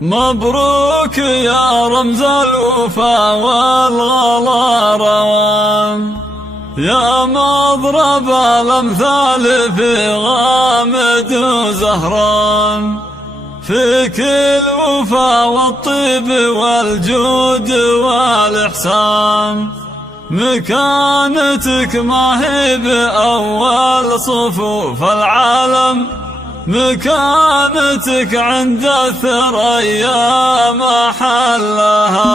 مبروك يا رمز الوفا والغلا روان، يا مضرب الأمثال في غامد وزهران، فيك الوفا والطيب والجود والإحسان، مكانتك ما هي بأول صفوف العالم، مكانتك عند الثريا محلها.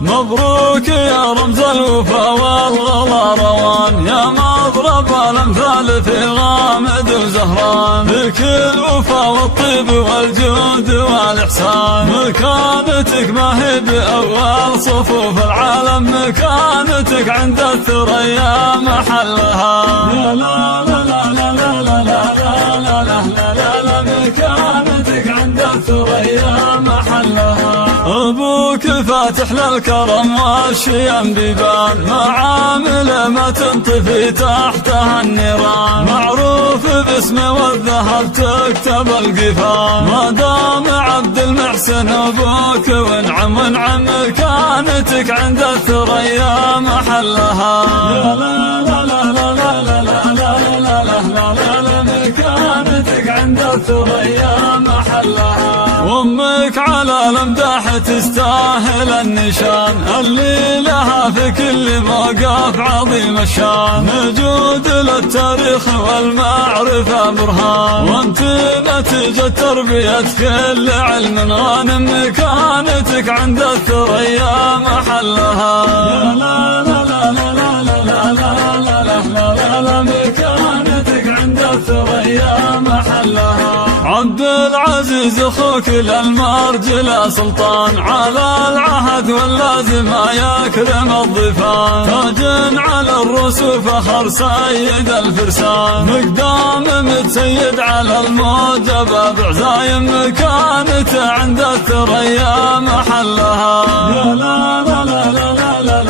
مبروك يا رمز الوفا والغلا روان، يا مضرب الأمثال في غامد وزهران، فيك الوفا والطيب والجود والإحسان، مكانتك ما هي بأول صفوف العالم، مكانتك عند الثريا محلها. لا لا لا لا لا لا لا، مكانتك عند الثريا محلها. أبوك فاتح للكرم والشيم بيبان، معامل ما تنطفي تحتها النيران، معروف باسمه والذهب تكتب القفان، ما دام عبد المحسن أبوك وانعم وانعم، مكانتك عند الثريا محلها. لا لا لا لا لا لا لا لا، مكانتك عند الثريا محلها. وامك على الامداح تستاهل النشان، اللي لها في كل موقف عظيم الشان، نجود للتاريخ والمعرفة برهان، وانت نتيجة تربية كل علم غانم، مكانتك عند الثريا محلها. لا لا لا لا لا لا لا لا لا، مكانتك عند الثريا محلها. عبد العزيز اخوك للمرجل سلطان، على العهد واللازم يكرم الضيفان، تاج على الرسوف فخر سيد الفرسان، مقدام متسيد على الموجب بعزايم، مكانته عند الثريا محلها. لا لا لا لا لا لا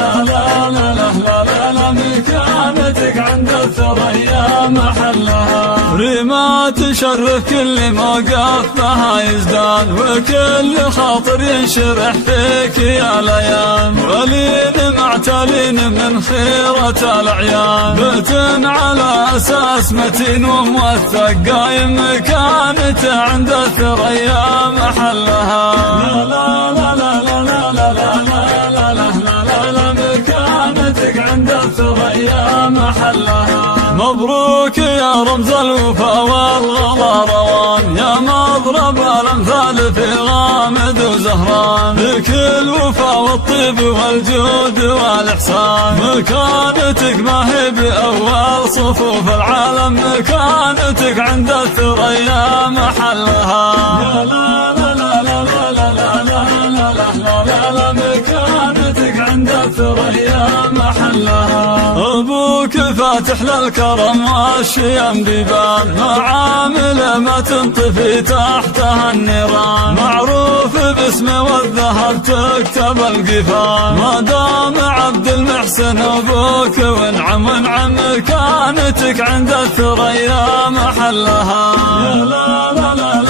لا، مكانتك عند الثريا محلها. ريما تشرف كل موقف بها يزدان، وكل خاطر ينشرح فيك يا الايام، ولين معتلين من خيرة الاعيان، بيت على اساس متين وموثق قايم، مكانته عند الثريا محلها. لا لا لا لا لا لا لا لا، مكانتك عند الثريا محلها. مبروك يا رمز الوفا والغلا روان، يا مضرب الأمثال في غامد وزهران، فيك الوفا والطيب والجود والإحسان، مكانتك ما هي بأول صفوف العالم، مكانتك عند الثريا محلها. لا لا لا لا لا لا، مكانتك عند الثريا محلها. أبوك فاتح للكرم والشيم بيبان، معامل ما تنطفي تحتها النيران، معروف باسمه والذهب تكتب القفان، ما دام عبد المحسن أبوك وانعم وانعم، مكانتك عند الثريا محلها. لا لا لا لا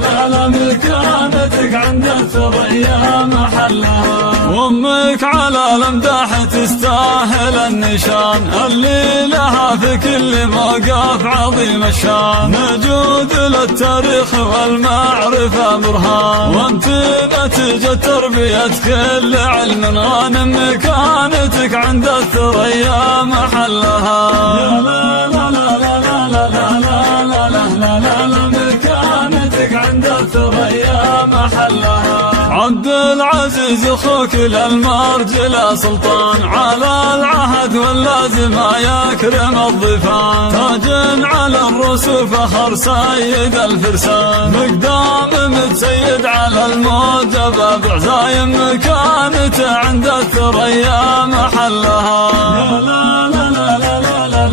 لا لا، مكانتك عند الثريا محلها. وامك على الامداح تستاهل النشان، اللي لها في كل موقف عظيم الشان، نجود للتاريخ والمعرفة برهان، وانت نتيجة تربية كل علم غانم، مكانتك عند الثريا محلها. لا لا لا لا لا لا لا، مكانتك عند الثريا محلها. عبد العزيز اخوك للمرجل سلطان، على العهد واللازم يكرم الضيفان، تاج على الرسوف فخر سيد الفرسان، مقدام متسيد على الموجب بعزايم، مكانته عند الثريا محلها. لا لا لا لا لا لا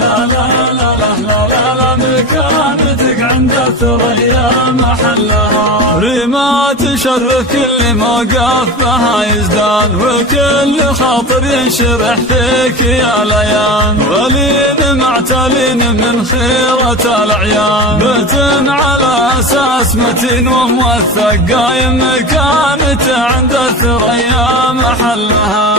لا لا، مكانتك عند الثريا محلها. ريما تشرف كل موقف بها يزدان، وكل خاطر ينشرح فيك يا ليان. ولين معتلين من خيرة الأعيان، بت على أساس متين وموثق، قايم مكانته عند الثريا محلها.